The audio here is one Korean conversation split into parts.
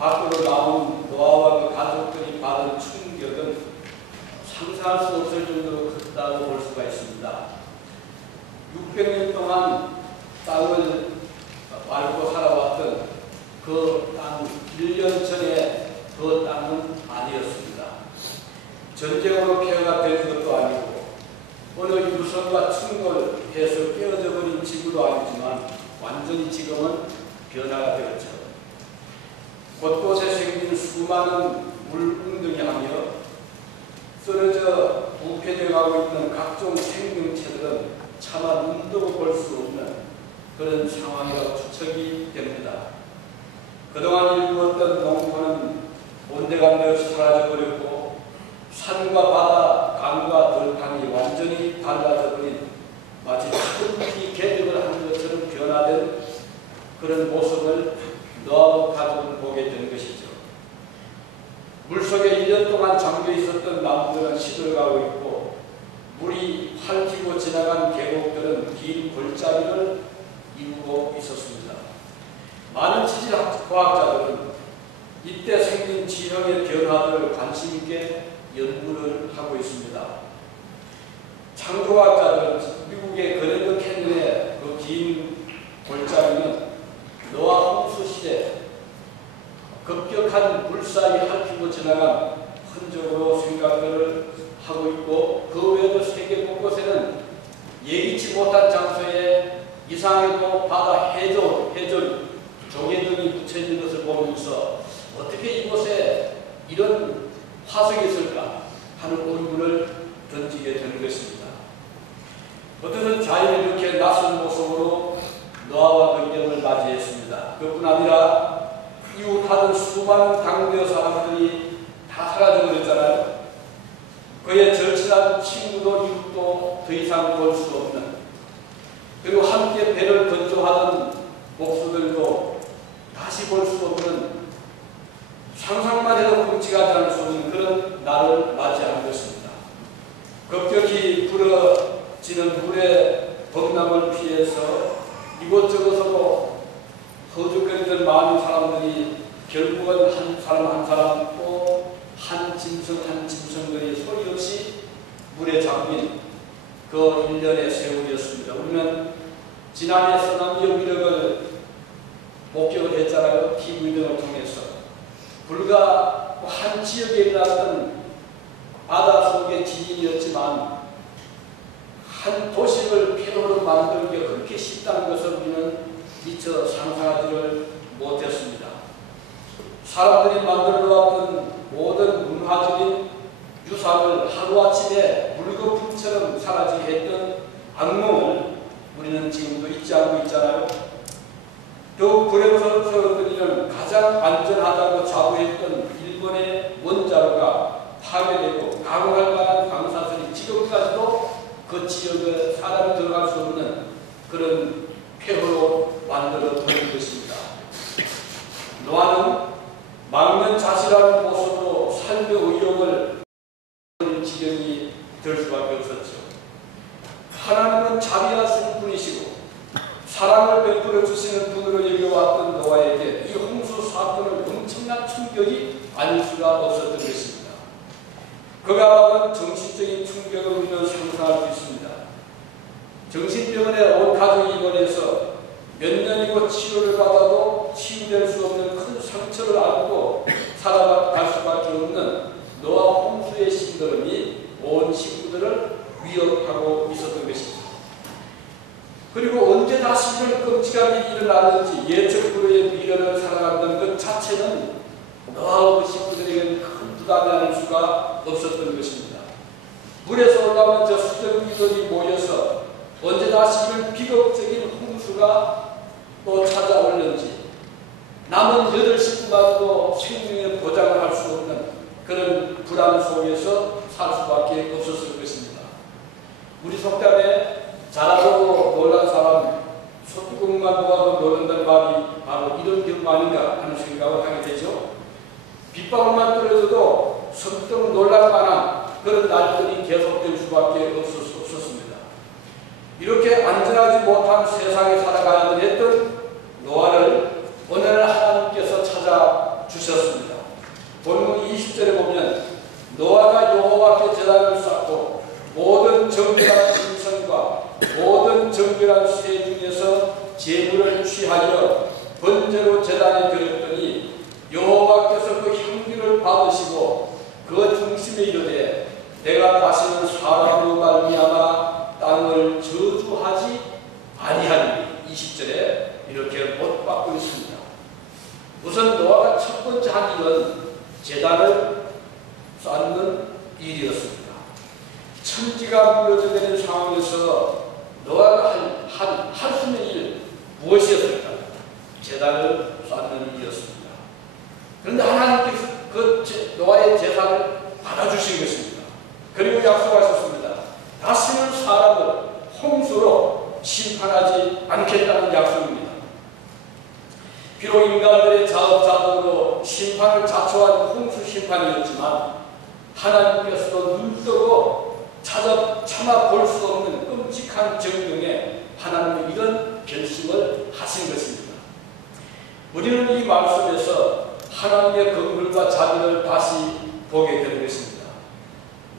밖으로 나온 노아와 그 가족들이 받은 충격은 상상할 수 없을 정도로 크다고 볼 수가 있습니다. 600년 동안 땅을 밟고 살아왔던 그 땅, 1년 전에 그 땅은 아니었습니다. 전쟁으로 폐허가 된 것도 아니고 어느 유선과 충돌해서 깨어져 버린 지구도 아니지만 완전히 지금은 변화가 되었죠. 곳곳에 생긴 수많은 물웅덩이하며 쓰러져 부패되어가고 있는 각종 생명체들은 차마 눈도 볼 수 없는 그런 상황이라고 추측이 됩니다. 그동안 일구었던 농토는 온데간데 없이 사라져버렸고 산과 바다, 강과 들판이 완전히 달라져버린 마치 천기 개벽을 한 것처럼 변화된 그런 모습을 노아와 가족을 보게 된 것이죠. 물속에 1년 동안 잠겨 있었던 나무들은 시들어가고 있고 물이 핥히고 지나간 계곡들은 긴 골짜기를 이루고 있었습니다. 많은 지질과학자들은 이때 생긴 지형의 변화들을 관심 있게 연구를 하고 있습니다. 창조과학자들은 미국의 그랜드 캐니언의 그 긴 골짜기는 노아 홍수 시대 급격한 물살이 핥히고 지나간 흔적으로 생각을 하고 있고 그 외에도 세계 곳곳에는 예기치 못한 장소에 이상하게도 바다 해저 조개 등이 묻혀있는 것을 보면서 어떻게 이곳에 이런 화석이 있을까 하는 의문을 던지게 되는 것입니다. 어떤 자연이 이렇게 낯선 모습으로 노아와 그 인연을 맞이했습니다. 그뿐 아니라 이웃하던 수많은 당대의 사람들이 다 사라져버렸잖아요. 그의 절친한 친구도 이웃도 더 이상 볼 수 없는, 그리고 함께 배를 건조하던 목수들도 다시 볼 수 없는, 상상만 해도 끔찍하지 않을 수 없는 그런 날을 맞이하는 것입니다. 급격히 불어지는 물의 범람을 피해서 이곳저곳으로 허죽거리던 많은 사람들이 결국은 한 사람 한 사람 또 한 짐승 한 짐승들이 소리 없이 물에 잠긴 그 1년의 세월이었습니다. 우리는 지난해 쓰나미의 위력을 목격을 했잖아요. TV 등을 통해서. 불과 한 지역에 일어났던 바다 속의 지진이었지만 한 도시를 폐허로 만드는 게 그렇게 쉽다는 것을 우리는 미처 상상하지를 못했습니다. 사람들이 만들어 놓았던 모든 문화적인 유산을 하루아침에 물거품처럼 사라지게 했던 악몽을 우리는 지금도 잊지 않고 있잖아요. 더욱 불행스러웠던 일은 가장 안전하다고 자부했던 일본의 원자로가 파괴되고 가공할 만한 방사선이 지금까지도 그 지역에 사람이 들어갈 수 없는 그런 폐허로 만들어 버린 것입니다. 노아는 망연자실한 모습으로 삶의 의욕을 하는 지경이 될 수밖에 없었죠. 하나님은 자비하신 분이시고 사랑을 베풀어 주시는 분으로 여겨왔던 노아에게 이 홍수 사건은 엄청난 충격이 아닐 수가 없었던 것입니다. 그가 받은 정신적인 충격을 우리는 상상할 수 있습니다. 정신병원에 온 가족이 입원해서 몇 년이고 치료를 받아도 치유될 수 없는 큰 상처를 안고 살아갈 수밖에 없는 노아 홍수의 신들음이 온 식구들을 위협하고 있었던 것입니다. 그리고 언제 다시 이런 끔찍한 일이 일어나는지 예측 불허의 미래를 살아간다는 것 자체는 노아와 그 식구들에게는 큰 부담이 아닐 수가 없었던 것입니다. 물에서 올라오는 저 수정기들이 모여서 언제 다시 이런 비극적인 홍수가 또 찾아올는지 남은 8식구마저도 생명의 보장을 할 수 없는 그런 불안 속에서 살 수밖에 없었을 것입니다. 우리 속담에 잘하고 놀란 사람 소뚜껑만 모아도 노른다는 말이 바로 이런 경우 아닌가 하는 생각을 하게 되죠. 빗방울만 떨어져도 선뜻 놀랄 만한 그런 날들이 계속될 수밖에 없었습니다. 이렇게 안전하지 못한 세상에 살아가야만 했던 노아를 어느 날 하나님께서 찾아 주셨습니다. 본문 20절에 보면 노아가 여호와께 제단을 쌓고 모든 정결한 짐승과 모든 정결한 새 중에서 제물을 취하여 번제로 제단에 드렸더니 여호와께서 그 향기를 받으시고 그 중심에 이르되 내가 다시는 사람으로 말미암아 땅을 저주하지 아니하니 20절에 이렇게 못 받고 있습니다. 우선 노아가 첫 번째 한 일은 제단을 쌓는 일이었습니다. 천지가 무너져내는 상황에서 노아가 할 수 있는 일 무엇이었을까? 제단을 쌓는 일이었습니다. 그런데 하나님께서 그 노아의 제사를 받아주신 것입니다. 그리고 약속하셨습니다. 다시는 사람을 홍수로 심판하지 않겠다는 약속입니다. 비록 인간들의 자업자득으로 심판을 자초한 홍수 심판이었지만 하나님께서도 눈뜨고 참아 볼 수 없는 끔찍한 정경에 하나님은 이런 결심을 하신 것입니다. 우리는 이 말씀에서 하나님의 긍휼과 자비를 다시 보게 되는 것입니다.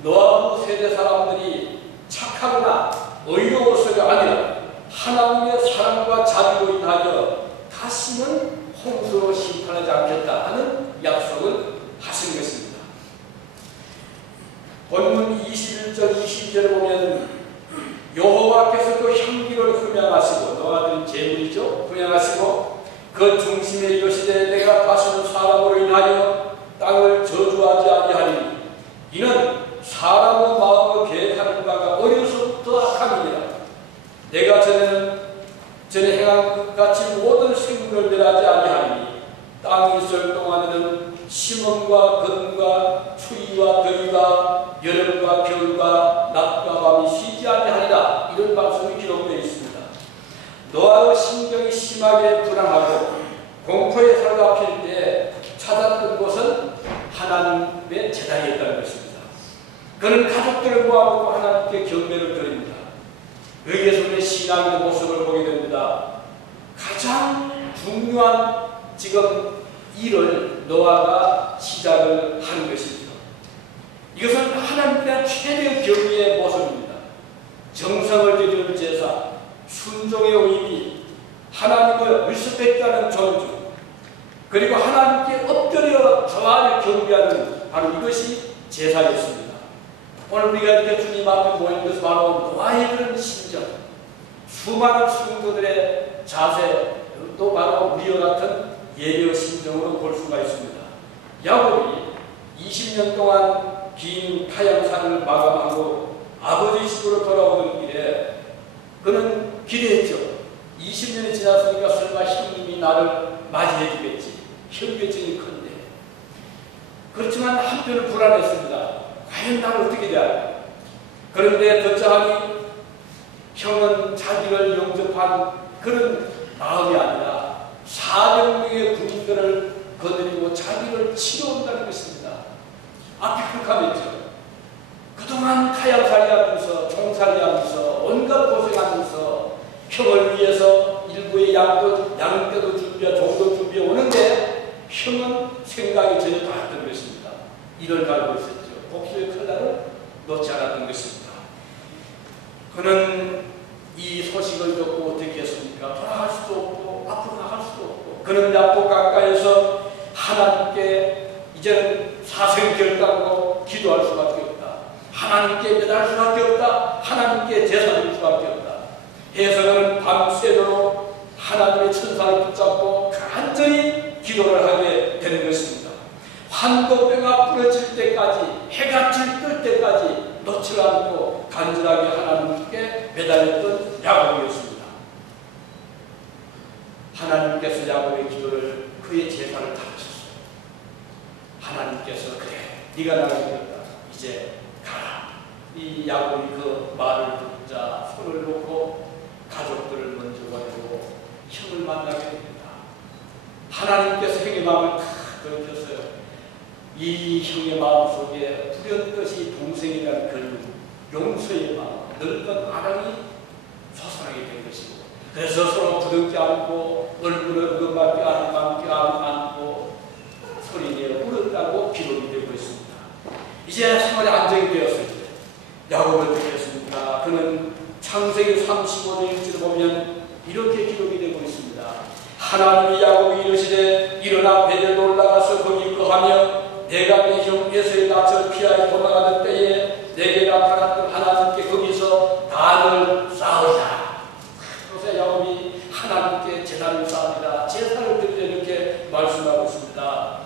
노아 후 세대 사람들이 착하거나 의로워서가 아니라 하나님의 사랑과 자비로 인하여 다시는 홍수로 심판하지 않겠다 하는 약속을 하신 것입니다. 본문 21절 22절을 보면 여호와께서 그 향기를 흠양하시고 노아들은 제물이죠. 흠양하시고 그 중심에 이르시되 내가 다시는 사람으로 인하여 땅을 저주하지 아니하리니 이는 사람의 마음을 계획하는 바가 어려서부터 악함이니라. 내가 전에 행한 것 같이 모든 생물을 멸하지 아니하리니 땅이 있을 동안에는 심음과 거둠과 추위와 더위가 여름과 겨울과 낮과 밤이 쉬지 아니하리라. 이런 말씀이 기록되어 있습니다. 노아의 심경이 심하게 불안하고 공포에 사로잡힐 때 찾았던 곳은 하나님의 제단이었다는 것입니다. 그는 가족들을 모아놓고 하나님께 경배를 드립니다. 여기에서 우리의 신앙의 모습을 보게 됩니다. 가장 중요한 지금 일을 노아가 시작을 한 것입니다. 이것은 하나님에 대한 최대의 경외의 모습입니다. 정성을 드리는 제사, 순종의 의미, 하나님을 리스펙트하는 존중, 그리고 하나님께 엎드려 가만히 경배하는 바로 이것이 제사였습니다. 오늘 우리가 이렇게 주님 앞에 모인 것은 바로 노아의 그런 심정, 수많은 성도들의 자세, 또 바로 우리와 같은 예배의 심정으로 볼 수가 있습니다. 야곱이 20년 동안 긴 타향산을 마감하고 아버지 집으로 돌아오는 길에 그는 기대했죠. 20년이 지났으니까 설마 형님이 나를 맞이해 주겠지. 현교증이 큰데. 그렇지만 한편은 불안했습니다. 과연 나를 어떻게 대할까? 그런데 듣자하니 형은 자기를 영접한 그런 마음이 아니라 400명의 군인들을 거느리고 자기를 치러온다는 것입니다. 앞이 캄캄했죠. 그동안 타향살이하면서 종살이하면서 온갖 고생하면서 형을 위해서 일부의 양떼도 준비하고 종도 준비해 오는데 형은 생각이 전혀 다른 것입니다. 이를 갈고 있었죠. 복수의 칼날을 놓지 않았던 것입니다. 그는 이 소식을 듣고 어떻게 했습니까? 돌아갈 수도 없고 앞으로 나갈 수도 없고 그는 야복 가까이서 하나님께 이제는 사생결단으로 기도할 수밖에 없다. 하나님께 매달릴 수밖에 없다. 하나님께 제사 드릴 수밖에 없다. 해서 그는 밤새도록 하나님의 천사를 붙잡고 간절히 기도를 하게 되는 것입니다. 환도뼈가 부러질 때까지 해가 뜰 때까지 놓지 않고 간절하게 하나님께 매달렸던 야곱이었습니다. 하나님께서 야곱의 기도를 그의 제사를 가르쳤어요. 하나님께서 그래 네가 나를 이겼다. 이제 가라. 이 야곱이 그 말을 듣자 손을 놓고 가족들을 먼저 버리고 형을 만나게 됩니다. 하나님께서 형의 마음을 탁 넓혔어요. 이 형의 마음속에 불현듯이 동생이라는 그런 용서의 마음, 넓은 아랑이 솟아나게 된 것이고 그래서 서로 부둥켜 안고 얼굴을 음악게 안고 생활에 안정이 되었을 때 야곱을 어떻게 했습니까? 그는 창세기 35장 1절을 보면 이렇게 기록이 되고 있습니다. 하나님이 야곱이 이르시되 일어나 베델로 올라가서 거기 거하며 내가 내 형 에서의 낯을 피하여 도망하던 때에 내게 나타났던 하나님께 거기서 단을 쌓으라. 그래서 야곱이 하나님께 제단을 쌓으라, 제사를 드리라 이렇게 말씀하고 있습니다.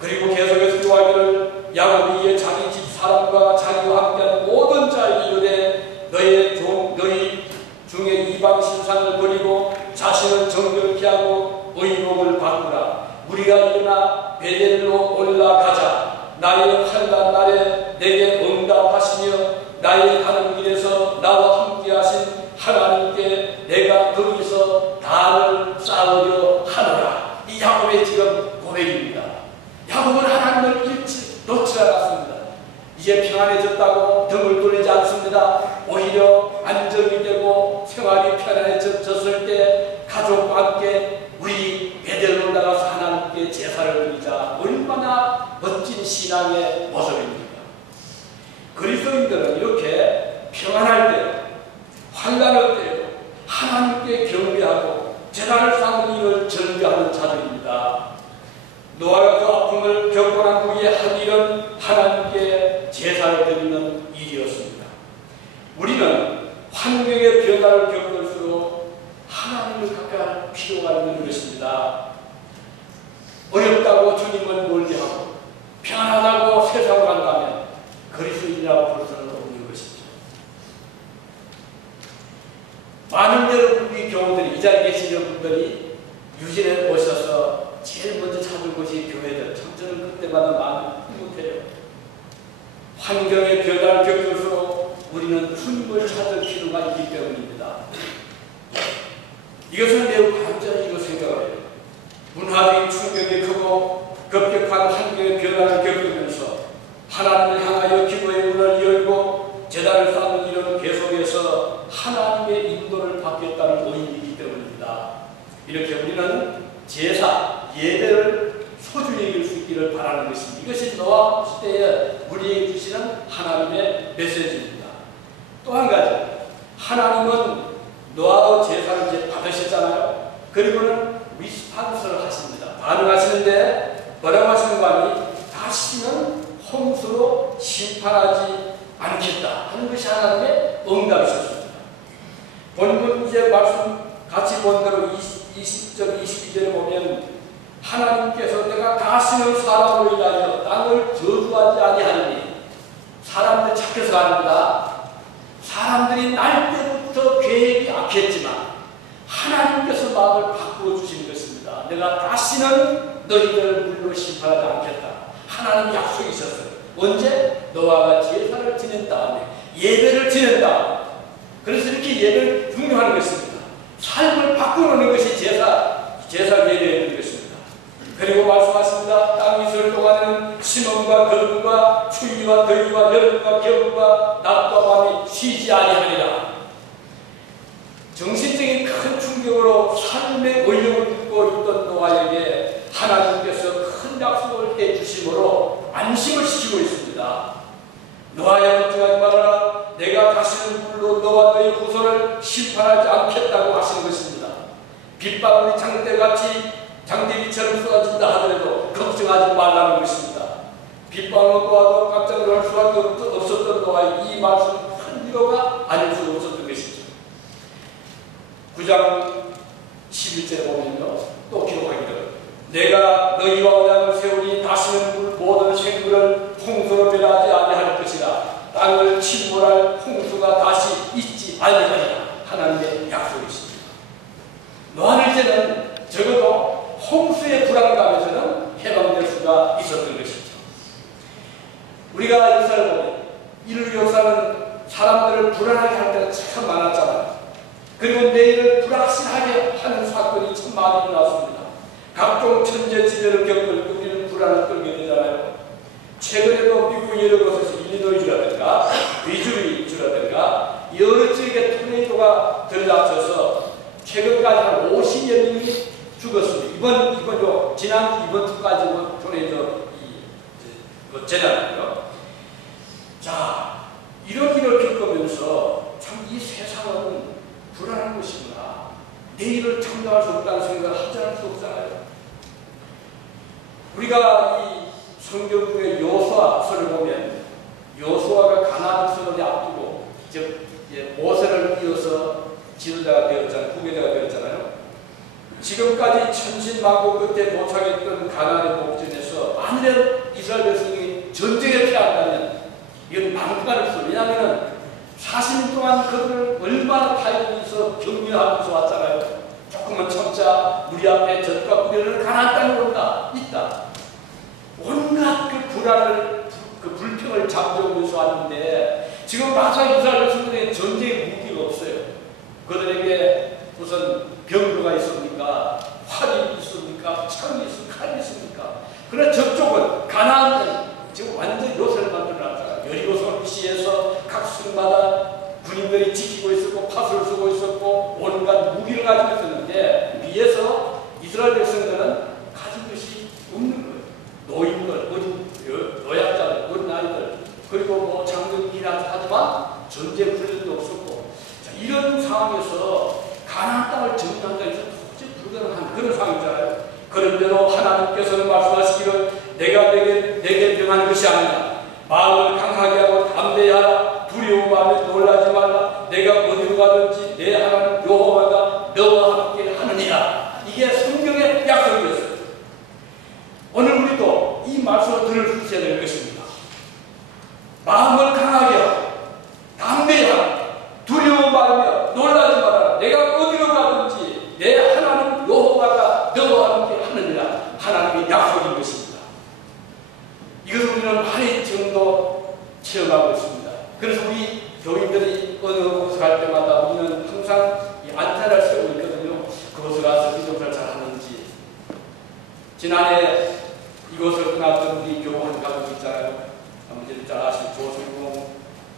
그리고 계속해서 요하기를 야곱이 이에 자기 집 사람과 자기와 함께한 모든 자에게 이르되 너희 중에 이방 신상을 버리고 자신을 정결케 하고 의복을 바꾸라. 우리가 일어나 베델로 올라가자. 나의 환난 날에 내게 응답하시며 나의 가는 길에서 나와 함께 하신 하나님께 내가 거기서 단을 쌓으려 하노라. 이 야곱의 지금 고백입니다. 야곱은 하나님을 놓지 않았습니다. 이제 평안해졌다고 등을 돌리지 않습니다. 오히려 안정이 되고 생활이 편안해졌을 때 가족과 함께 우리 베델로 나가서 하나님께 제사를 드리자. 얼마나 멋진 신앙의 모습입니까? 그리스도인들은 이렇게 평안할 때, 환난할 때 하나님께 경배하고 제단을 쌓는 일을 전개하는 자들입니다. 노아가 그 아픔을 겪고 난 후에 한 일은 하나님께 제사를 드리는 일이었습니다. 우리는 환경의 변화를 겪을수록 하나님을 가까이 필요가 있는 것입니다. 어렵다고 주님을 멀리하고 편안하다고 세상을 간다면 그리스도인이라고 볼 수는 없는 것이죠. 많은 여러분의 경우들이 이 자리에 계신 여러분들이 유진에 오셔서 제일 먼저 찾은 곳이 교회들. 참 저는 그때마다 마음이 흐뭇해요. 환경의 변화를 겪을수록 우리는 주님을 찾을 필요가 있기 때문입니다. 이것은 매우 간절히 생각을 해요. 문화적인 충격이 크고 급격한 환경의 변화를 겪으면서 하나님을 향하여 기도의 문을 열고 제단을 쌓는 일은 계속해서 하나님의 인도를 받겠다는 의미이기 때문입니다. 이렇게 우리는 제사, 예배를 소중히 여길 수 있기를 바라는 것입니다. 이것이 노아 시대에 우리에게 주시는 하나님의 메시지입니다. 또 한 가지, 하나님은 노아의 제사를 이제 받으셨잖아요. 그리고는 리스판스를 하십니다. 반응하시는데 뭐라고 하시는 거 아니? 다시는 홍수로 심판하지 않겠다 하는 것이 하나님의 응답이셨습니다. 본문 이제 말씀 같이 본 대로 20절, 22절에 보면 하나님께서 내가 다시는 사람을 위하여 땅을 저주하지 아니하리니, 사람들 착해서 합니다. 사람들이 날 때부터 계획이 악했지만 하나님께서 마음을 바꾸어 주시는 것입니다. 내가 다시는 너희들을 물로 심판하지 않겠다. 하나님 약속이 있었어요. 언제? 노아가 제사를 지낸 다음에, 예배를 지낸 다음에. 그래서 이렇게 예배를 중요하는 것입니다. 삶을 바꾸는 것이 제사 예배에 있는 것입니다. 그리고 말씀하십니다. 땅이 있을 동안에는 심음과 거름과 추위와 더위와 여름과 겨울과 낮과 밤이 쉬지 아니하리라. 정신적인 큰 충격으로 삶의 어려움을 겪고 있던 노아에게 하나님께서 큰 약속을 해주심으로 안심을 시키고 있습니다. 노아야 걱정하지 말아라. 내가 다시는 물로 너와 너의 후손을 심판하지 않겠다고 하시는 것입니다. 빗방울이 장대비처럼 쏟아진다 하더라도 걱정하지 말라는 것입니다. 빗방울 노아도 깜짝 놀랄 수밖에 없었던 노아의 이 말씀 큰 위로가 아닐 수 없었던 것이죠. 9장 11절에 보면요, 또 기록하기를 내가 너희와 언약을 세우니 다시는 모든 생물을 홍수로 멸하지 아니할 것이라. 땅을 침몰할 홍수가 다시 있지 아니하리라. 하나님의 약속이십니다. 노아는 이제는 적어도 홍수의 불안감에서는 해방될 수가 있었던 것이죠. 우리가 역사를 보면 인류 역사는 사람들을 불안하게 할 때가 참 많았잖아요. 그리고 내일을 불확실하게 하는 사건이 참 많이 일어났습니다. 각종 천재지변을 겪을 때 우리는 불안을 끌게 되잖아요. 최근에도 미국 여러 곳에서 일리노이주라든가 미주리주라든가 여러 지역에 토네이도가 들이닥쳐서 최근까지 한 50여 명이 죽었습니다. 이번 주까지 토네이도 재난이요. 자, 이런 일을 겪으면서 참 이 세상은 불안한 것이구나. 내일을 장담할 수 없다는 생각을 하지 않을 수 없잖아요. 우리가 이 성경 중에 여호수아서를 보면 여호수아가 가나안 백성을 앞두고 이제 모세를 이어서 지도자가 되었잖아요. 후계자가 되었잖아요. 지금까지 천신만고 끝에 도착했던 가나안의 목전에서 만일에 이스라엘 백성이 전쟁에 피한다면 이건 망가를 수. 왜냐하면 40년 동안 그들을 얼마나 타협하면서 격려하면서 왔잖아요. 조금만 참자. 우리 앞에 젖과 꿀을 가나안 땅에 온다. 있다. 온갖 그 불안을, 그 불평을 잠재우면서 왔는데 지금 막상 이스라엘 백성들의 전쟁의 무기가 없어요. 그들에게 무슨 병거가 있습니까? 활이 있습니까? 창이 있습니까? 칼이 있습니까? 그러나 저쪽은 가나안은 지금 완전 요새를 만들어놨잖아요. 여리고 시에서 각 성마다 군인들이 지키고 있었고 파수를 쓰고 있었고 온갖 무기를 가지고 있었는데 위에서 이스라엘 백성들은 가진 것이 없는 거예요. 노인들, 어린 노약자들, 어린 아이들, 그리고 뭐 장군이라 하지만 전쟁 훈련도 없었고, 자, 이런 상황에서 가나안 땅을 점령한다 해서 도저히 불가능한 그런 상황이잖아요. 그런데도 하나님께서는 말씀하시기를 내가 내게 명한 것이 아니라 마음을 강하게 하고 담대하라. 두려워하며 놀라지 말라. 내가 어디로 가든지 내 하나님 여호와가 너와 함께 하느니라. 이게 성경의 약속이었어요. 오늘 우리도 이 말씀을 들으셔야 될 것입니다. 마음을 강하게 하고 담대하라. 두려워하며 놀라지 말아라. 내가 어디로 가든지 내 하나님 여호와가 너와 함께 하느니라. 하나님의 약속인 것입니다. 이것을 우리는 많이 정도 체험하고 있습니다. 그래서 우리 교인들이 어느 곳을 갈 때마다 우리는 항상 이 안테나를 세우고 있거든요. 그곳을 가서 기도를 잘 하는지. 지난해 이곳을 떠났던 우리 교원 가족 있잖아요. 아무튼 잘 아시는 조승공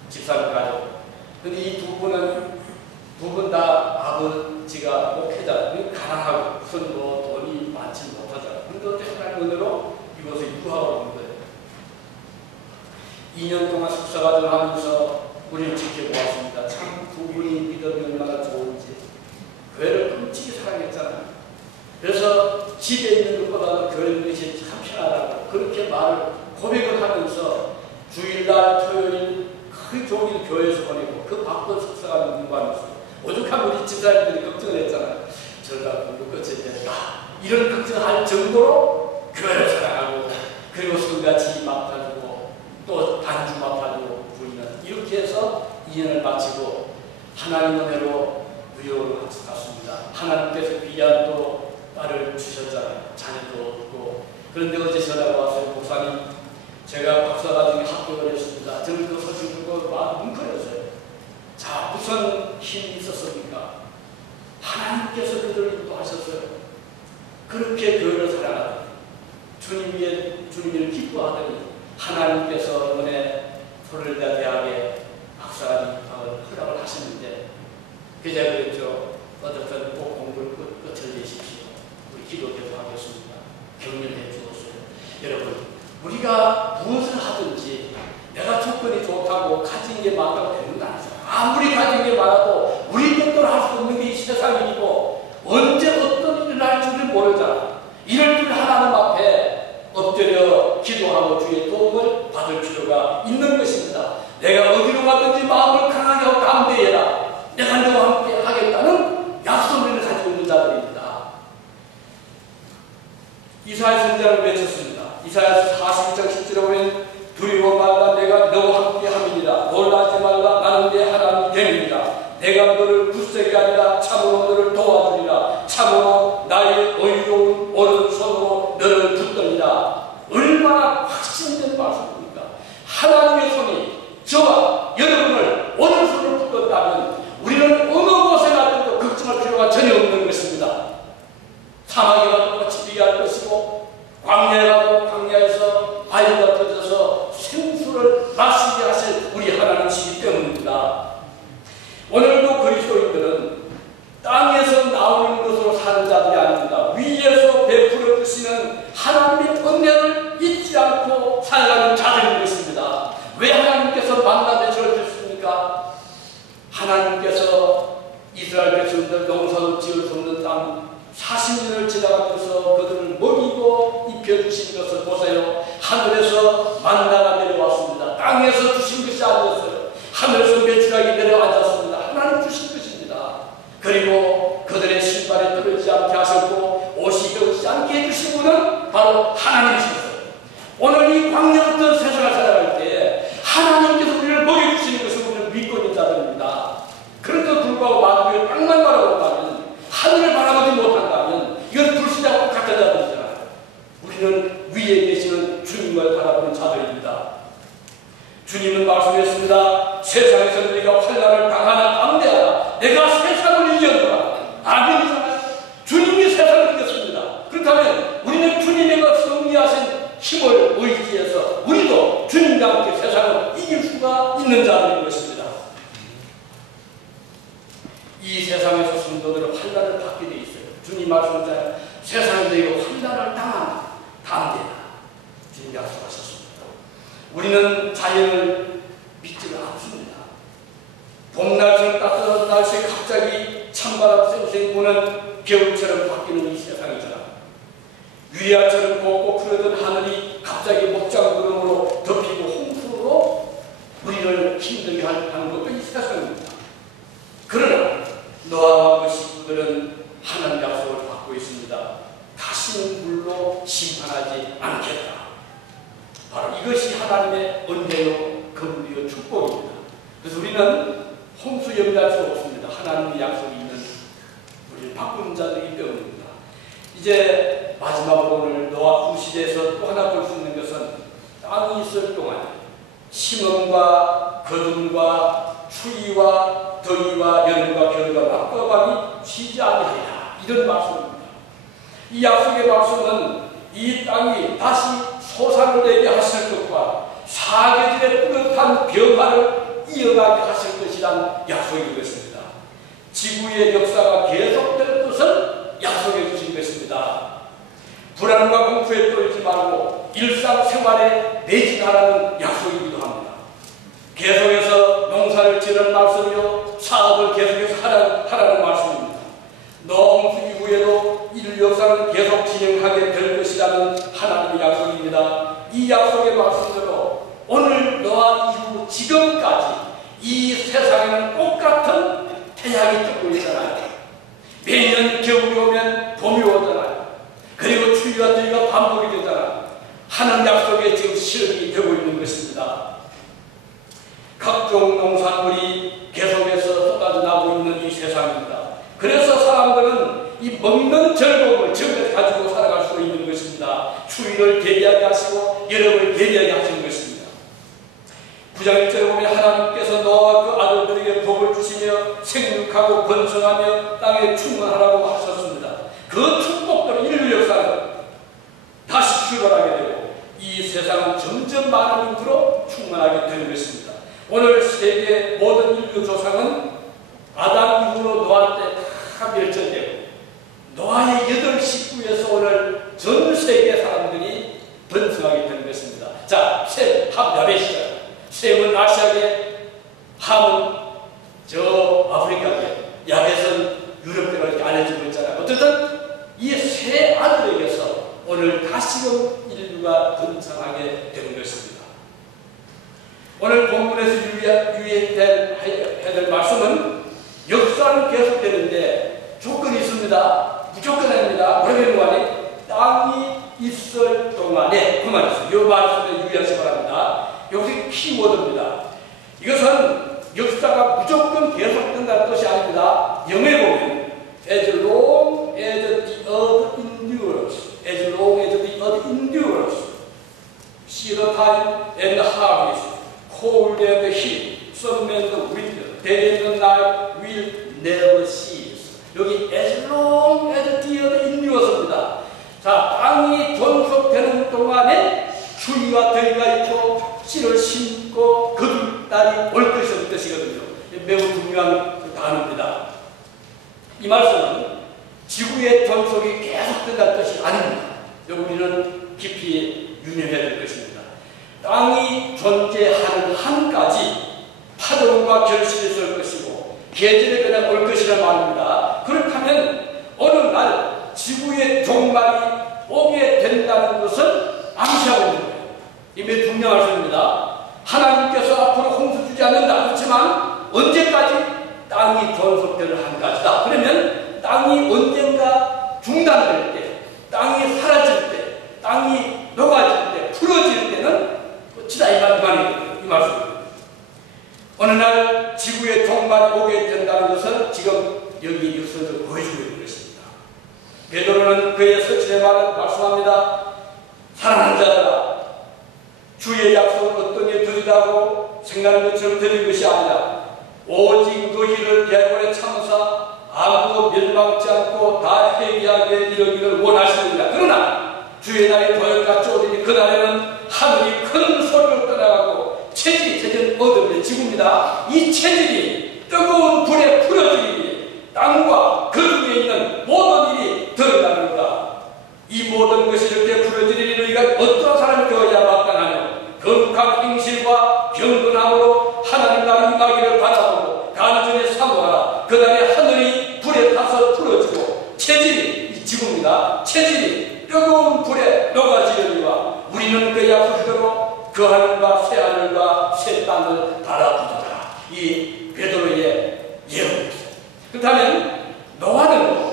집사님 가족. 근데 이 두 분은 두 분 다 아버지가 목회자, 가난하고 우선 뭐 돈이 많지 못하잖아요. 그런데 어떻게 하나님 은혜로 이곳에 유학을 온 거예요. 2년 동안 석사과정을 하면서 우리를 지켜보았습니다. 참 두 분이 믿음이 얼마나 좋은지. 교회를 끔찍이 사랑했잖아요. 그래서 집에 있는 것보다는 교회 있는 것이 참 편하다고 그렇게 말을 고백을 하면서 주일날 토요일 그 종일 교회에서 보내고 그 바쁜 석사과정 공부하면서 오죽하면 우리 집사님들이 걱정을 했잖아요. 저가 공부 끝이 될까? 이런 걱정할 정도로 교회를 사랑하고 그리고 술같이 맡아주고 또 단주 맡아주고 부인은 이렇게 해서 2년을 마치고 하나님 은혜로 무효로 갔습니다. 하나님께서 귀한 또 딸을 주셨잖아요. 자녀도 없고. 그런데 어제 전화가 왔어요. 목사님, 제가 박사과정에 합격을 했습니다. 저는 그 소식 듣고 마음 뭉클했어요. 자, 무슨 힘이 있었습니까? 하나님께서 그들을 인도하셨어요. 그렇게 교회를 사랑하더니 주님을 기뻐하더니 하나님께서 이번에 플로리다 대학에 박사과정을 허락을 하셨는데 그제 그랬죠. 어쨌든 꼭 공부를 끝을 내십시오. 우리 기도 계속하겠습니다. 격려해 주었어요. 여러분, 우리가 무엇을 하든지 내가 조건이 좋다고 가진 게 많다고 되는 거 아니죠. 아무리 가진 게 많아도 우리 뜻대로 할 수 없는 게 이 세상이고 언제 어떤 일이 날 줄을 모르잖아. 이럴 줄 하나님 앞에 엎드려 기도하고 주의 도움을 받을 필요가 있는 것입니다. 내가 어디로 가든지 마음을 강하게 하고 담대해라. 내가 너와 함께 하겠다는 약속을 가지고 있는 자들입니다. 이사야 선지자를 외쳤습니다. 이사야 42장 10절에 보면 두려워 말라. 내가 너와 함께 함이니라. 놀라지 말라. 나는 내 하나님 됨이니라. 내가 너를 굳세게 하리라. 참으로 너를 도와주리라. 참으로 나의 의로운 오른손으로 너를 붙들리라. 얼마나 확신된 말씀입니까? 하나님의 손이 저와 여러분을 오른손으로 붙든다면 우리는 어느 곳에 가든지 걱정할 필요가 전혀 없는 것입니다. 사막에 가도 꽃이 피게 할 것이고 광야에 가도 광야에서 바위가 터져서 생수를 마시게 하실 우리 하나님이시기 때문입니다. 오늘도 그리스도인들은 땅에서 나오는 것으로 사는 자들이 아닙니다. 위에서 베풀어 주시는 하나님의 은혜를 잊지 않고 살아가는 자들인 것입니다. 왜 하나님께서 40년을 지나가면서 그들을 먹이고 입혀주신 것을 보세요. 하늘에서 만나가 내려왔습니다. 땅에서 주신 것이 아니었어요. 하늘에서 메추라기 내려앉았습니다. 하나님 주신 것입니다. 그리고 그들의 신발에 떨어지지 않게 하셨고 옷이 젖지 않게 해주신 분은 바로 하나님이셨어요. 오늘 이 광야 같은 세상을 살아갈 때 하나님께서 우리를 먹여주시는 것을 우리는 믿고 있는 자들입니다. 그런데도 불구하고 만국의 땅만 바라본다면, 하늘을 바라보지 못한다면 이건 불신자와 같은 자들이잖아요. 우리는 위에 계시는 주님을 바라보는 자들입니다. 주님은 말씀했습니다. 세상에서 너희가 환난을 당하나 담대하라. 내가 세상을 이겼노라. 아멘이잖아요. 주님이 세상을 이겼습니다. 그렇다면 우리는 주님의 그 승리하신 힘을 의지해서 우리도 주님과 함께 세상을 이길 수가 있는 자들인 것입니다. 이 세상에서 성도들은 환난을 받게 돼 있어요. 주님 말씀하잖아요. 세상에 너희가 환난을 당하나 담대하라. 주님 약속하셨습니다. 우리는 자연을 믿지는 않습니다. 봄날처럼 따뜻한 날씨에 갑자기 찬바람 쌩쌩 부는 겨울처럼 바뀌는 이 세상이잖아. 유리알처럼 곱고 푸르던 하늘이 갑자기 목장구름으로 덮이고 홍수로 우리를 힘들게 하는 것도 이 세상입니다. 그러나 노아와 그 식구들은 하나님 약속을 받고 있습니다. 다시는 물로 심판하지 않겠다. 바로 이것이 하나님의 은혜요 긍휼이요 축복입니다. 그래서 우리는 홍수 염려할 수 없습니다. 하나님의 약속이 있는 우리를 바꾸는 자들이기 때문입니다. 이제 마지막으로 오늘 노아 후시대에서 또 하나 볼 수 있는 것은 땅이 있을 동안 심음과 거둠과 추위와 더위와 여름과 겨울과 낮과 밤이 쉬지 아니하리라. 이런 말씀입니다. 이 약속의 말씀은 이 땅이 다시 소산을 내게 하실 것과 사계절의 뿌듯한 변화를 이어가게 하실 것이란 약속인 것입니다. 지구의 역사가 계속될 것을 약속해 주신 것입니다. 불안과 공포에 떨지 말고 일상생활에 매진하라는 약속이기도 합니다. 계속해서 농사를 지으는 말씀이요 사업을 계속해서 하라는 말씀입니다. 노아 홍수 이후에도 인류 역사는 계속 진행하게 될 것이라는 하나님의 약속입니다. 이 약속의 말씀대로 오늘 노아 이후 지금까지 이 세상에는 똑같은 태양이 뜨고 있잖아요. 매년 겨울이 오면 봄이 오잖아요. 그리고 추위와 더위가 반복이 되잖아요. 하나님 약속에 지금 실현이 되고 있는 것입니다. 각종 농산물이 계속해서 쏟아져 나오고 있는 이 세상입니다. 그래서 사람들은 이 먹는 즐거움을 지금까지 가지고 살아갈 수 있는 것입니다. 추위를 대비하게 하시고 여름을 대비하게 하시는 것입니다. 9장 1절에 보면 하나님께서 노아와 그 아들들에게 복을 주시며 생육하고 번성하며 땅에 충만하라고 하셨습니다. 그 축복대로 인류 역사는 다시 출발하게 되고 이 세상은 점점 많은 인구로 충만하게 되는 것입니다. 오늘 세계 모든 인류 조상은 아담 이후로 노아 때 다 멸절되고 노아의 8식구에서 오늘 전 세계 사람들이 번성하게 되는 것입니다. 자, 셈, 함, 야벳이죠. 셈은 아시아계, 함은 저 아프리카계, 야벳은 유럽계로 이렇게 알려지고 있잖아요. 어쨌든 이 세 아들에게서 오늘 다시금 인류가 번성하게 되는 것입니다. 오늘 본문에서 유의해야 될 말씀은 역사는 계속되는데 조건이 있습니다. 무조건 아닙니다. 뭐라고 하는 거 아니에요? 땅이 있을 동안에 그 말이죠. 이 말씀에 유의하시기 바랍니다. 여기서 키워드입니다. 이것은 역사가 무조건 계속된다는 뜻이 아닙니다. 영어에 보면 as long as the earth endures, as long as the earth endures, see the time and the harvest, cold and the heat, sun and the winter, day and the night will never cease. 여기 as long as the earth endures입니다. 자, 땅이 존속되는 동안에 추위와 더위가 있고 씨를 심고 거둘 날이 올 것이라는 뜻이거든요. 매우 중요한 단어입니다. 이 말씀은 지구의 존속이 계속된다는 뜻이 아닙니다. 우리는 깊이 유념해야 될 것입니다. 땅이 존재하는 한까지 파동과 결실이 있을 것이고 계절의 변화가 올 것이란 말입니다. 그렇다면 어느 날 지구 지구의 종말이 오게 된다는 것을 암시하고 있는 거예요. 이 매우 분명한 말씀입니다. 하나님께서 앞으로 홍수 주지 않는다. 그렇지만 언제까지? 땅이 존속될 한까지다. 그러면 땅이 언젠가 중단될 때, 땅이 사라질 때, 땅이 녹아질 때, 풀어질 때는 끝이다. 이 말씀입니다. 어느 날 지구의 종말이 오게 된다는 것을 지금 여기 역설적으로 보여주고 있는 것입니다. 베드로는 그의 서신에 말씀합니다. 사랑하는 자들아, 주의 약속은 어떤 일 드리다고 생각하는 것처럼 드린 것이 아니라 오직 너희를 대궐에 참사 아무도 멸망치 않고 다 회개하게 이르기를 원하시느니라. 그러나 주의 날이 도역같이 오리니 그날에는 하늘이 큰 소리로 떠나가고 체질이 제전 어둠의 지구입니다. 이 체질이 뜨거운 불에 풀어지리니 땅과 그 중에 있는 모든 일이 드러나는가. 이 모든 것이 이렇게 풀어지리니 너희가 어떤 사람이 되어야 마땅하며 거룩한 행실과 경건함으로 하나님 나라 임하기를 바라보고 간절히 사모하라. 그날에 하늘이 불에 타서 풀어지고 체질이 이 지구입니다. 체질이 뜨거운 불에 녹아지려니와 우리는 그 약속대로 그 하늘과 새 하늘과 새 땅을 바라보더라. 이 베드로의 예언입니다. 그렇다면 노아는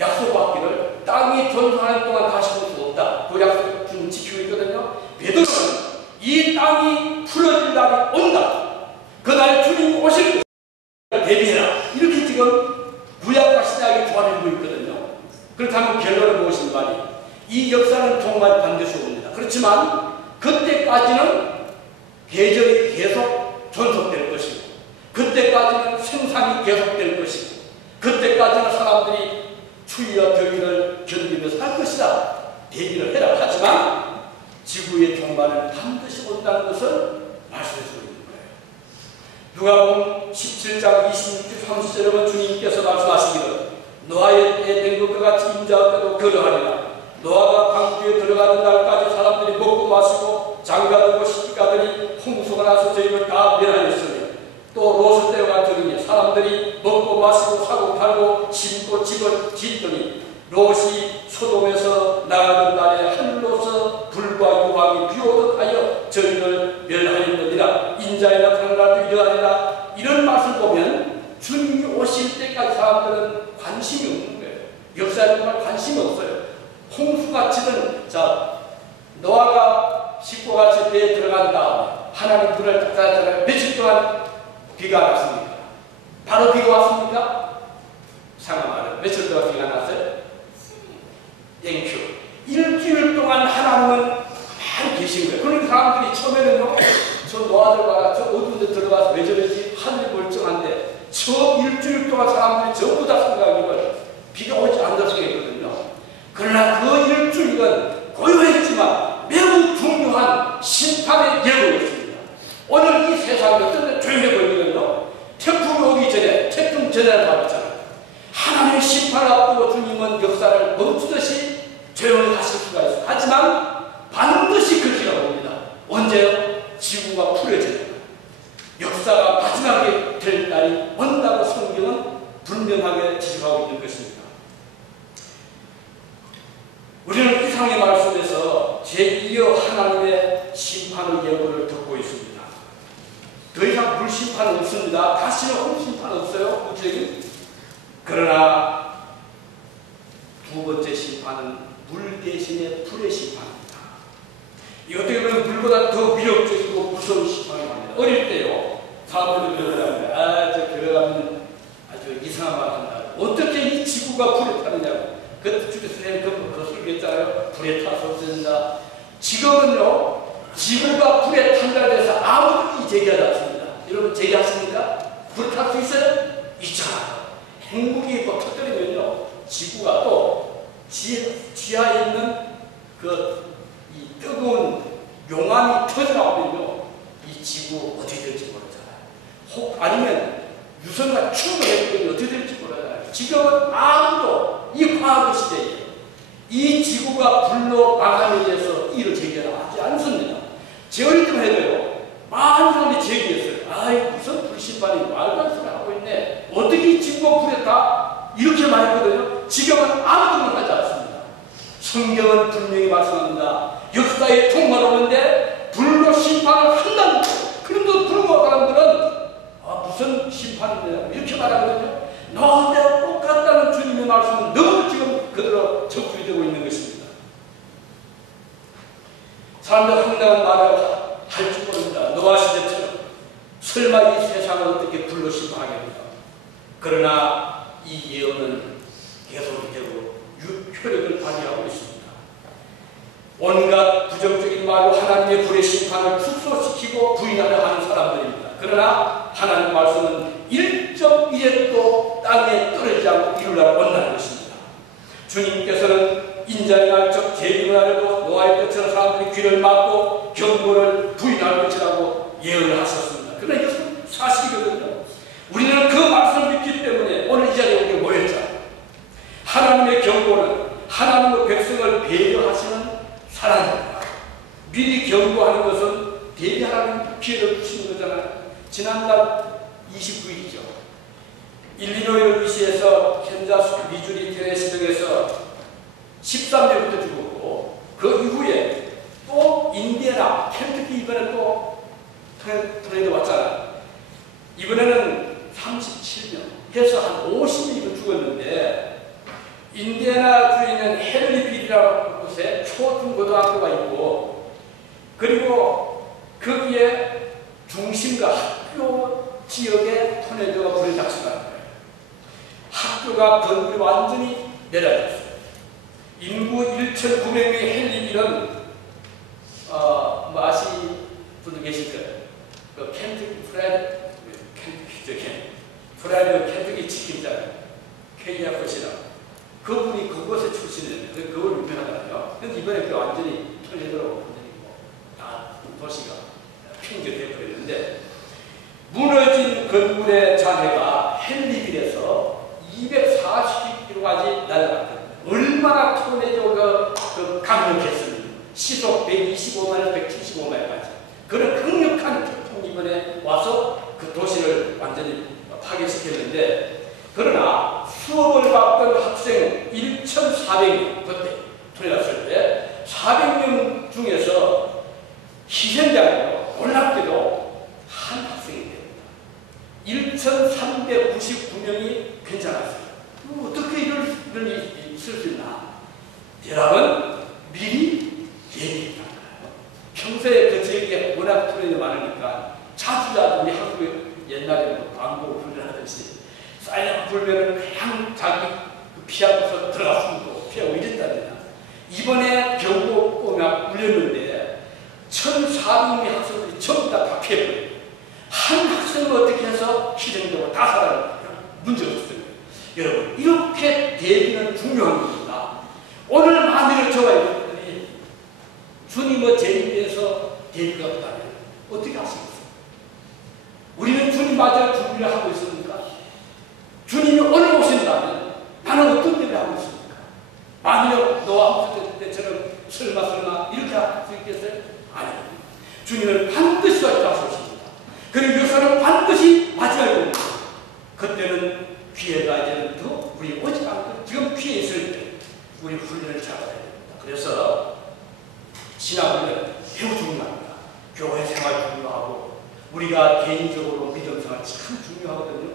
약속받기를 땅이 존속하는 동안 다시 볼 수 없다. 그 약속을 지금 지키고 있거든요. 베드로는 이 땅이 풀어질 날이 온다. 그날 주님 오실 것을 대비해라. 이렇게 지금 구약과 신약이 조화되고 있거든요. 그렇다면 결론은 무엇인가? 이 역사는 정말 반드시 옵니다. 그렇지만 그때까지는 계절이 계속 존속될 것이고 그때까지는 생산이 계속될 것이고 그때까지는 사람들이 추위와 더위를 견디면서 할 것이다. 대비를 해라. 하지만 지구의 종말은 반드시 온다는 것을 말씀해주고 있는 거예요. 누가복음 17장 26절 30절에 주님께서 말씀하시기를 노아의 때에 된 것과 같이 인자의 때도 그러하리라. 노아가 방주에 들어가는 날까지 사람들이 먹고 마시고 장가들고 시집가더니 홍수가 나서 저희를 다 멸하였으며 또 롯의 때와 같으니 사람들이 먹고 마시고 사고 팔고 심고 집을 짓더니 롯이 소돔에서 나가는 날에 하늘로서 불과 유황이 비오듯 하여 저희를 멸하였느니라. 인자의 나타나는 날도 이러하리라. 이런 말을 보면 주님이 오실 때까지 사람들은 관심이 없는 거예요. 역사에 정말 관심이 없어요. 홍수가 치든 노아가 식구같이 배에 들어간 다음에 하나님 불을 닦아잖아요. 며칠 동안 비가 왔습니까? 바로 비가 왔습니까? 상하마는 며칠 동안 비가 났어요? 땡큐. 일주일 동안 하나님은 가만히 계신 거예요. 그러니까 사람들이 처음에는요, 저 노아들과 저 어두운 데 들어가서 왜 저러지? 하늘이 멀쩡한데 저 일주일 동안 사람들이 전부 다 생각하기를 비가 오지 않는다 생각했거든요. 그러나 그 일주일은 고요했지만 매우 중요한 심판의 예고였습니다. 오늘 이 세상이 어떤 조용해 보이거든요. 태풍이 오기 전에, 태풍 전에는 말했잖아요. 하나님의 심판을 앞두고 주님은 역사를 멈추듯이 조용히 하실 수가 있어요. 하지만 반드시 그렇게 옵니다. 언제요? 지구가 풀어져요. 역사가 마지막에 될 날이 온다고 성경은 분명하게 지적하고 있는 것입니다. 우리는 이상의 말씀에서 제2여 하나님의 심판의 예고를 듣고 있습니다. 더 이상 불심판은 없습니다. 다시는 홍심판 없어요. 구체적인. 그러나 두 번째 심판은 물 대신에 불의 심판입니다. 이것도 보면 물보다 더 위력적이고 무서운 심판이 합니다. 어릴 때요, 사람들이 그러더라고요. 저 교회 가면 아주 이상한 말 한다. 어떻게 이 지구가 불에 타느냐고. 그때 주교 선생님 그 설교했잖아요. 불에 타서 없어진다. 지금은요, 지구가 불에 탄다고 해서 아무도 제기하지 않습니다. 여러분 제기하십니까? 불에 탈 수 있어요? 있잖아요. 핵무기 뭐 터뜨리면요, 지구가 또 지하에 있는 이 뜨거운 용암이 터져나오면요, 이 지구 어떻게 될지 모르잖아요. 혹 아니면 유선과 충돌해버리면 어떻게 될지 몰라요. 지금은 아무도 이 과학 시대에 이 지구가 불로 망함에 대해서 이를 제기하지 않습니다. 제 어릴 때만 해도요, 많은 사람들이 제기했어요. 아이, 무슨 불심판이 말도 안 소리 하고 있네. 어떻게 이 지구가 불에 타? 이렇게 말했거든요. 지금은 아무도 하지 않습니다. 성경은 분명히 말씀합니다. 역사에 통과하는데 불로 심판을 한다는 거예요. 그런데 불구하고 사람들은 무슨 심판이냐 이렇게 말하거든요. 너한테 똑같다는 주님의 말씀은 너무 지금 그대로 적중이 되고 있는 것입니다. 사람들 황당한 말을 할 줄 모릅니다. 노아 시대처럼 설마 이 세상을 어떻게 불로 심판하겠는가. 그러나 이 예언은 계속이 되고 효력을 발휘하고 있습니다. 온갖 부정적인 말로 하나님의 불의 심판을 축소시키고 부인하려 하는 사람들입니다. 그러나 하나님의 말씀은 1.1도 땅에 떨어지지 않고 이루려고 온다는 것입니다. 주님께서는 인자의 날, 즉 재림의 날에도 노아의 때처럼 사람들이 귀를 막고 경고를 부인할 것이라고 예언을 하셨습니다. 그러나 이것은 사실이거든요. 우리는 그 말씀을 믿기 때문에 오늘 이 자리에 우리가 모였잖아요. 하나님의 경고는 하나님의 백성을 배려하시는 사랑입니다. 미리 경고하는 것은 대비하라는 기회를 주시는 거잖아요. 지난달 29일이죠. 일리노이 루이시에서 캔자스, 미주리, 테네시 등에서 13일부터 죽었고 그 이후에 또 인디애나, 켄터키 이번에 또 토네이도 왔잖아요. 이번에는 37명 해서 한 50명이 죽었는데 인디애나 주에 있는 헨리빌이라는 곳에 초중고등학교가 있고 그리고 거기에 중심과 학교 지역에 토네이도가 불을 작성한 거예요. 학교가 건물이 완전히 내려졌어요. 인구 1,900명의 헨리빌은 아시 분도 계실 거예요. 그 켄터키 프라이드 켄터키 치킨잖아요. KFC라고. 그분이 그곳에 출신이에요. 그걸 유명하잖아요. 근데 이번에 그 완전히 토네이도로 도시가 팽개되어버렸는데 무너진 건물의 잔해가 헨리빌에서 240km까지 날아갔거든요. 얼마나 토네이도가 강력했습니까? 시속 125마일, 175마일까지. 그런 강력한 태풍이 이번에 와서 그 도시를 완전히 파괴시켰는데 그러나 수업을 받던 학생 1,400명 그때 토네이도 때 400명 중에서 희생자가 놀랍게도 한 학생이 됩니다. 1,399명이 괜찮았어요. 어떻게 이럴 일이 있을 수 있나? 대답은 미리 얘기했다는 거예요. 평소에 그 지역에 워낙 토네이도 많으니까 자주 우리 한국 옛날에는 광고 훈련하듯이 사이렌 불면은 그냥 자기 피하고서 들어가 숨고 피하고 이랬답니다. 이번에 경보가 울렸는데 1,400명의 학생들이 전부 다 피해버려요. 한 학생은 어떻게 해서 희생되고 다 살아요. 문제가 없어요. 여러분 이렇게 대비는 중요한 겁니다. 오늘 만일을 좋아해 봤더니 주님의 재림에서 대비가 없다면 어떻게 하시겠어요? 우리는 주님 맞을 준비를 하고 있습니까? 주님이 오늘 오신다면 나는 어떤 일을 하고 있습니까? 만일 노아 때처럼 설마 이렇게 할 수 있겠어요? 아니요. 주님은 반드시 하십니다. 그리고 요사는 반드시 맞이할 겁니다. 그때는 기회가 이제는 더 우리 오지 않고 지금 기회 있을 때 우리 훈련을 잡아야 됩니다. 그래서 신학훈련 매우 중요합니다. 교회 생활 중요하고 우리가 개인적으로 믿음 생활 참 중요하거든요.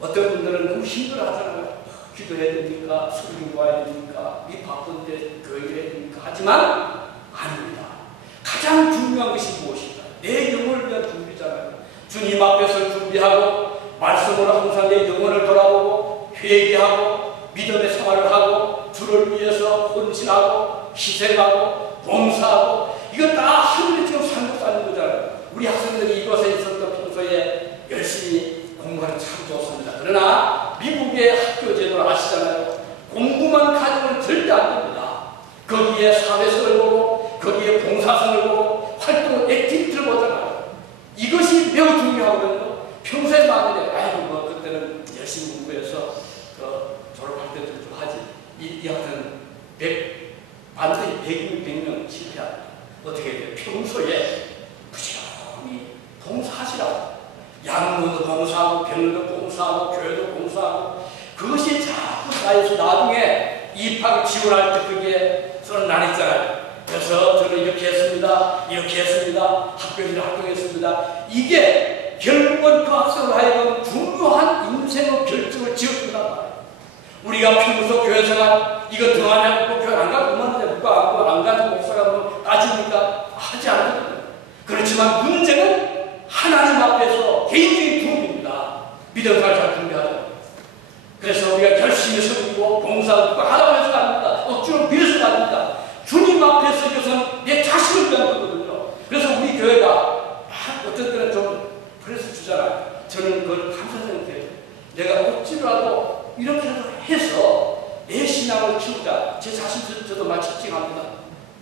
어떤 분들은 너무 힘들어하잖아요. 기도해야 됩니까? 성경 봐야 됩니까? 이 바쁜데 교회를 해야 됩니까? 하지만 아닙니다. 가장 중요한 것이 무엇인가? 내 영혼을 위한 준비잖아요. 주님 앞에서 준비하고 말씀으로 항상 내 영혼을 돌아보고 회개하고 믿음의 생활을 하고 주를 위해서 헌신하고 희생하고 봉사하고 이거 다 하늘에 지금 상급받는 거잖아요. 우리 학생들이 이곳에 있었던 평소에 열심히 공부하는 참 좋습니다. 그러나 미국의 학교 제도를 아시잖아요. 공부만 가지고는 절대 안 됩니다. 거기에 사회성을 보고 거기에 봉사성을 보고 활동 액티비티를 보잖아요. 이것이 매우 중요하거든요. 평소에 만일에 아이고 뭐 그때는 열심히 공부해서 졸업할 때도 좀 하지. 이 학생은 반드시 100명 실패합니다. 어떻게 돼요? 평소에 부지런히 봉사하시라고. 양로도 봉사하고 병도 봉사하고 교회도 봉사하고 그것이 자꾸 쌓여서 나중에 입학을 지원할 때 그게 쓰는 날 있잖아요. 그래서 저는 이렇게 했습니다. 이렇게 했습니다. 학교에서 활동했습니다. 이게 결국은 그 학생으로 하여금 중요한 인생의 결정을 지어준단 말이에요. 우리가 평소 교회생활 이거 등하냐고 교회 안 가고 그만하냐 누가 안 가고 목사가 뭐 따지니까 하지 않거든요. 그렇지만 문제는 하나님 앞에서 개인적인 부흥입니다. 믿음을 잘 준비하자. 그래서 우리가 열심히 섬기고 봉사하고 하라고 해서가 아닙니다. 억지로 밀어서가 아닙니다. 주님 앞에서 이것은 내 자신을 위한 거거든요. 그래서 우리 교회가 어떤 때는 좀 프레스 주잖아요. 저는 그걸 감사드려요. 내가 억지로라도 이렇게 해서 내 신앙을 키우자. 제 자신 저도 마찬가지합니다.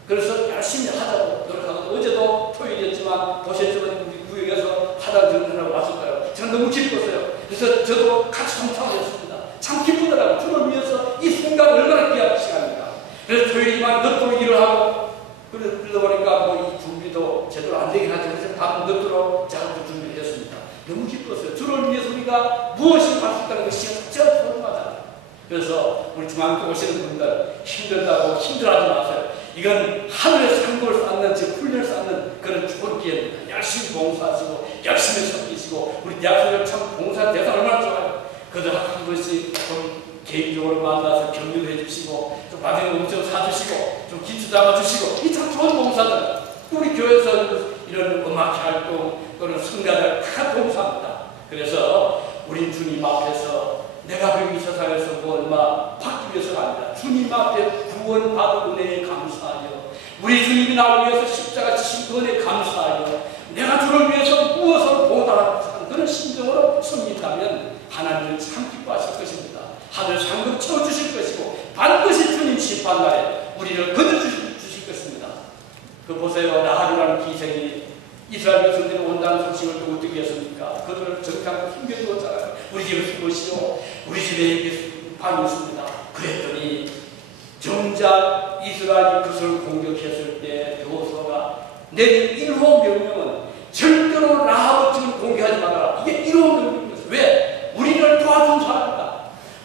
그래서 열심히 하자고 노력하고 어제도 토요일이었지만 보셨지만 우리 구역에서 하다 들은 사람 왔을 거예요. 저는 너무 기뻤어요. 그래서 저도 같이 동참을 했습니다. 참 기쁘더라고요. 주를 위해서 이 순간 얼마나 귀한 시간입니까? 그래서 토요일이만 늦도록 일을 하고 그러다 보니까 뭐 이 준비도 제대로 안 되긴 하죠. 그래서 밤 늦도록 작업도 준비를 했습니다. 너무 기뻤어요. 주를 위해서 우리가 무엇을 할 수 있다는 것이 진짜 소중하다. 그래서 우리 중앙교 오시는 분들 힘들다고 힘들어하지 마세요. 이건 하늘의 상고를 쌓는, 즉 훈련을 쌓는 그런 좋은 기회입니다. 열심히 봉사하시고 열심히 섬기시고 우리 대학생들 참 봉사 대상 얼마나 좋아요. 그들 한 번씩 좀 개인적으로 만나서 격려를 해주시고 좀 나중에 음식 사주시고 좀 기초 잡아주시고 이 참 좋은 봉사들. 우리 교회에서 이런 음악 활동 또는 성가들 다 봉사합니다. 그래서 우리 주님 앞에서 내가 이 세상에서 뭐 얼마 받기 위해서가 아니라 주님 앞에 구원받은 은혜에 감사하여 우리 주님이 나를 위해서 십자가 지신 은혜에 감사하여 내가 주를 위해서 무엇을 보답하는 그런 심정으로 섬긴다면 하나님은 참 기뻐하실 것입니다. 하늘 상급 채워주실 것이고 반드시 주님 심판날에 우리를 거둬주실 것입니다. 그 보세요. 나하루라는 기생이 이스라엘 백성들이 온다는 소식을 또 어떻게 했습니까? 그들을 정탐으로 숨겨두었잖아요. 우리 집에 숨으시오. 우리 집에 밤이 있습니다. 그랬더니 정작 이스라엘이 그것을 공격했을 때 여호수아가 내린 1호 명령은 절대로 라합을 공격하지 말아라. 이게 1호 명령이었어요. 왜? 우리를 도와준 사람이다.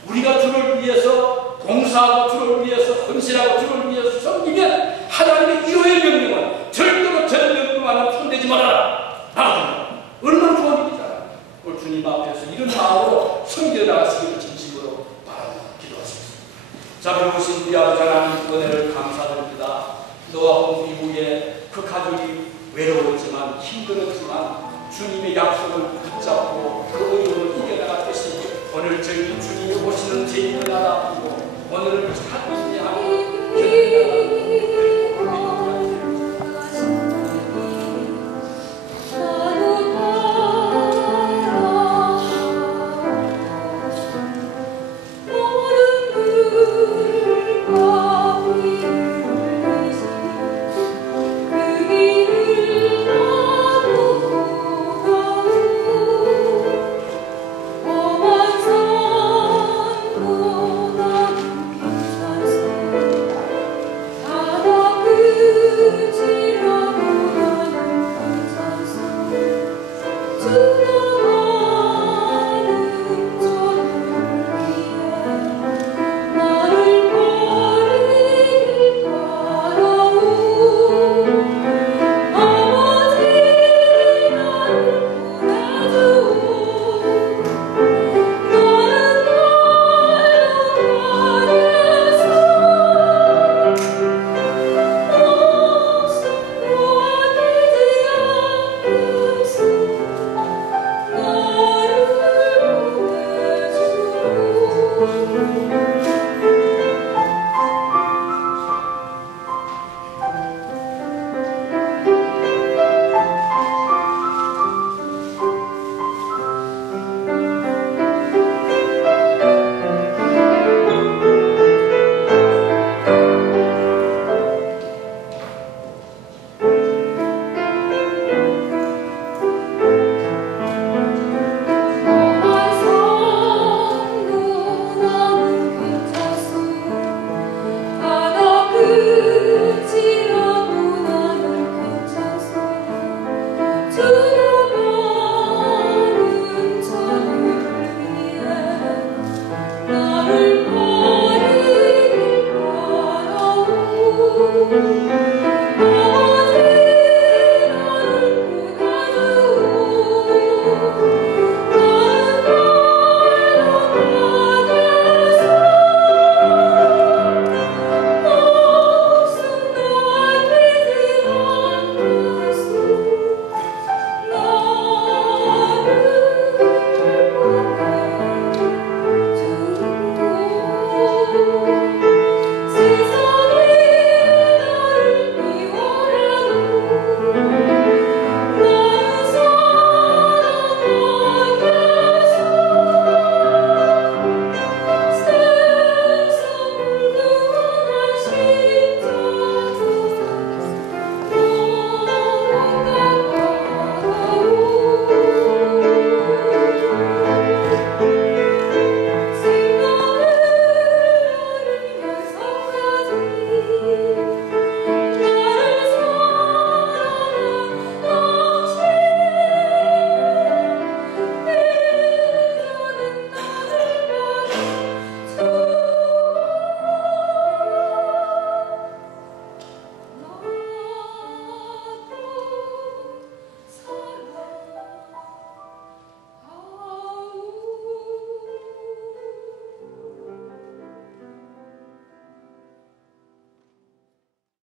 우리가 주를 위해서 봉사하고 주를 위해서 헌신하고 주를 위해서 섬기면 하나님의 1호의 명령은 절대로 전 명령만은 손대지 말아라. 얼마나 좋은 일이잖아요. 오늘 주님 앞에서 이런 마음으로 섬겨 나가시기를 진심으로 바랍니다. 기도하시겠습니다. 자, 배우신 우리 아버지 하나님 은혜를 감사드립니다. 너와 홍수 이후에 그 가족이 외로웠지만 힘들었지만 주님의 약속을 붙잡고 그 어려움을 이겨나갔듯이 오늘 저희 주님이 오시는 제일을 알아보고 오늘을 찾으시냐 하고